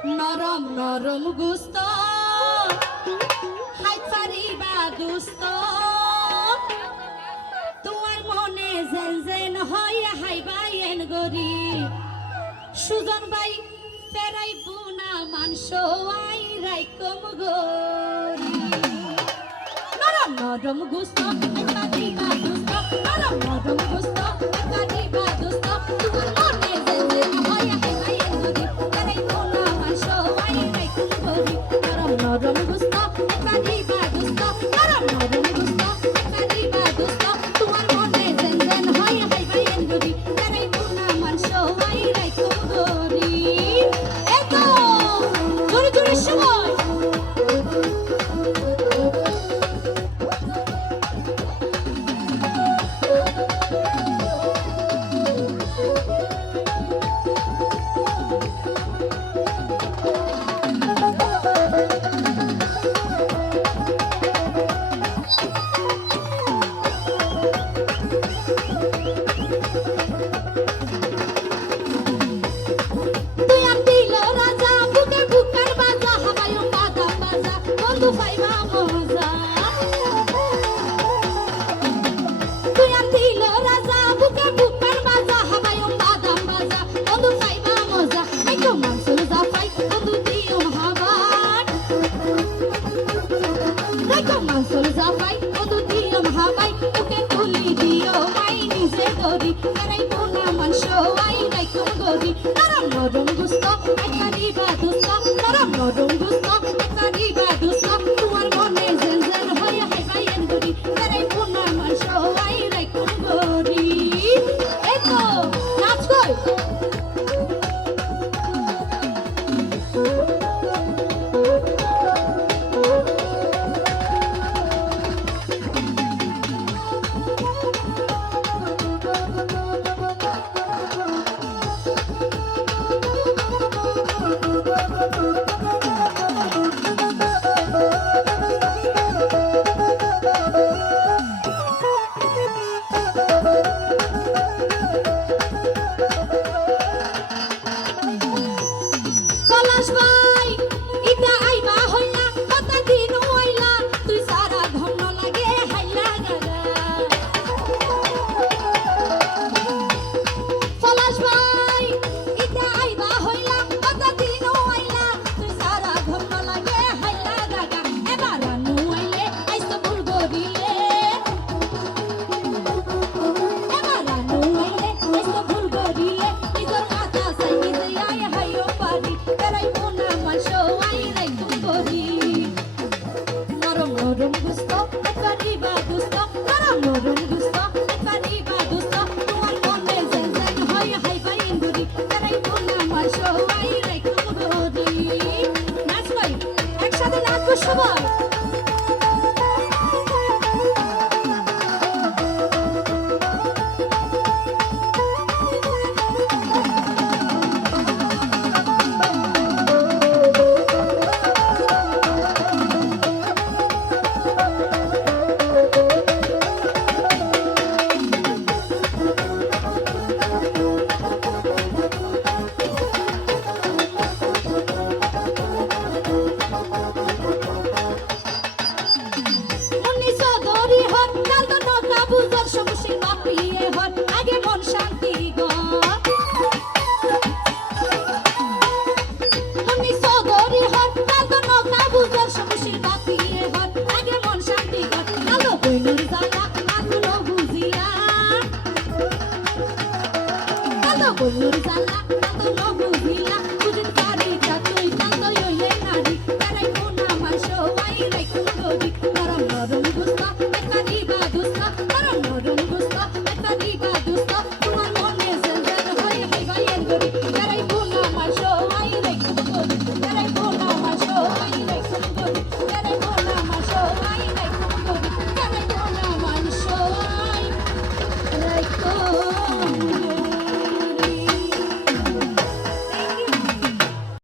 নরম নরম গুস্ত হাই পারিবা দুস্ত তোমার মনে জেন জেন হয় হাইবাইন গরি সুজন ভাই ফেরাই বুনা মানস আই রাইকম গরি নরম নরম গুস্ত হাই পারিবা দুস্ত নরম নরম গুস্ত হাই পারিবা দুস্ত তোমার মনে জেন জেন হয় হাইবাইন গরি ফেরাই বুনা মানস আই রাইকম গরি নরম নরম গুস্ত হাই পারিবা দুস্ত নরম নরম গুস্ত হাই পারিবা দুস্ত তোমার মনে জেন জেন হয় হাইবাইন গরি ফেরাই বুনা মানস আই রাইকম গরি এতো জোরে জোরে সময় নরম গুস্ত একবারিবা দুস্ত নরম নরম গুস্ত একবারিবা দুস্ত তোমার মনে জেন জেন হয় হাইবাইন গরি তারাই পুনা মানস আই রাইকুম গরি এতো নাচ কই সবাই Nurjala,